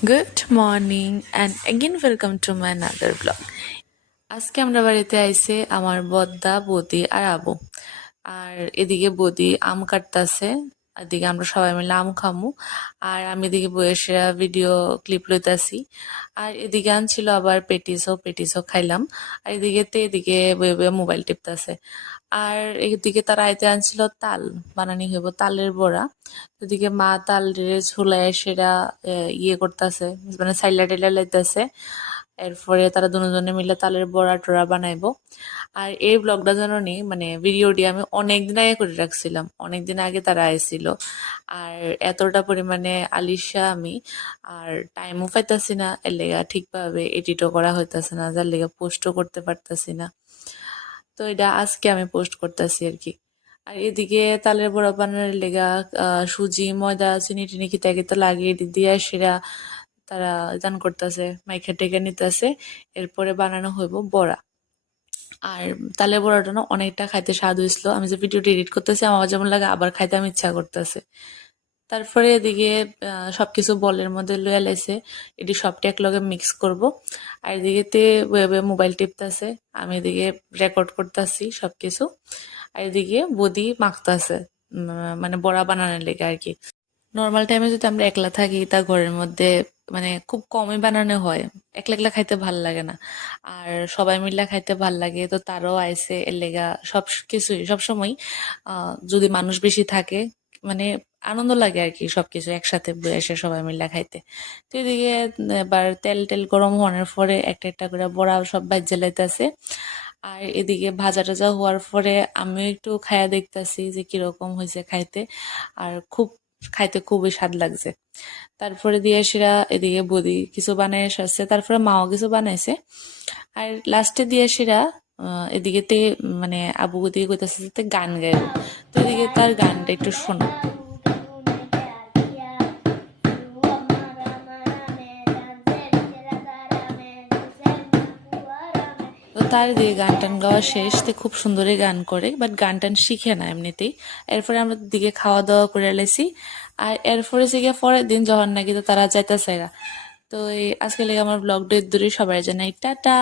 Good morning and again welcome to my another vlog. আজকে আমরা বাড়িতে আইছে আমার বদ্দা বৌদি আর আবু। আর এদিকে বৌদি আম কাটতাছে, এদিকে আমরা সবাই মিলে আম খামু। আর আমি এদিকে বসে ভিডিও ক্লিপ লইতাছি। আর এদিকে আনছিল আবার পেটিসও খাইলাম। আর এদিকে বয়ে বয়ে মোবাইল টিপতাছে। আর এদিকে তার আইতে আনছিল তাল, বানানি হইব তালের বড়া। এদিকে মা তাল ঝুলায় সেটা ইয়ে করতেছে, মানে সাইলা টেলা লাইতেছে। এরপরে তারা দুজনে মিলে তালের বড়া টড়া বানাইবো। আর এই ব্লগটা জানি মানে ভিডিওটি আমি অনেকদিন আগে করে রাখছিলাম, অনেকদিন আগে তারা আইছিল। আর এতটা পরিমাণে আলিশা আমি, আর টাইমও পাইতাছি না, এর লেগা ঠিকভাবে এডিটও করা হইতাছে না, যার লেগা পোস্টও করতে পারতাছি না। তো এটা আজকে আমি পোস্ট করতেছি আর কি। আর এদিকে তালের বড়া বানানোর লেগা সুজি ময়দা চিনি টিনি খিতা খিতা লাগিয়ে দিয়ে সেরা তারা দান করতেছে, মাইখা টেকে নিতেছে। এরপরে বানানো হইব বড়া। আর তালের বড়াটা না অনেকটা খাইতে স্বাদ হয়েছিল, আমি যে ভিডিওটি এডিট করতেছি আমার যেমন লাগে আবার খাইতে আমি ইচ্ছা করতেছে। তারপরে এদিকে সবকিছু বলের মধ্যে লইয়া লাইছে, এটি সবটা একলগে মিক্স করব। আর এদিকে মোবাইল টিপতেছে, আমি এদিকে রেকর্ড করতেছি সবকিছু। আর এদিকে বদি মাখতাছে, মানে বড়া বানানোর লেগে আর কি। নর্মাল টাইমে যদি আমরা একলা থাকি তা ঘরের মধ্যে মানে খুব কমই বানানো হয়, একলা একলা খাইতে ভাল লাগে না। আর সবাই মিলে খাইতে ভাল লাগে, তো তারও আইসে এর লেগা সব কিছুই সবসময় যদি মানুষ বেশি থাকে মানে আনন্দ লাগে আর কি, সবকিছু একসাথে এসে সবাই মিলে খাইতে। তো এদিকে এবার তেল টেল গরম হওয়ার পরে একটা একটা করে বড়া সব ভাজ্যে লাইতেছে। আর এদিকে ভাজা টাজা হওয়ার পরে আমিও একটু খায়া দেখতাছি যে কিরকম হয়েছে খাইতে। আর খাইতে খুবই স্বাদ লাগছে। তারপরে দিয়ে সেরা এদিকে বদি কিছু বানাই আসছে, তারপরে মাও কিছু বানাইছে। আর লাস্টে দিয়ে সেরা এদিকে মানে আবু দিকে কইতাছে যে গান গাইব। তো এদিকে তার গানটা একটু শোনো। তো তার দিয়ে গান টান গাওয়া শেষ, তো খুব সুন্দরই গান করে, বাট গান টান শিখে না এমনিতেই। এরপরে আমরা দিকে খাওয়া দাওয়া করে লেছি। আর এরপরে গিয়ে পরের দিন যখন নাকি তো তারা যাইতেছে। তো এই আজকে লেগে আমার ব্লগটা দূরে, সবাই জানাই টাটা।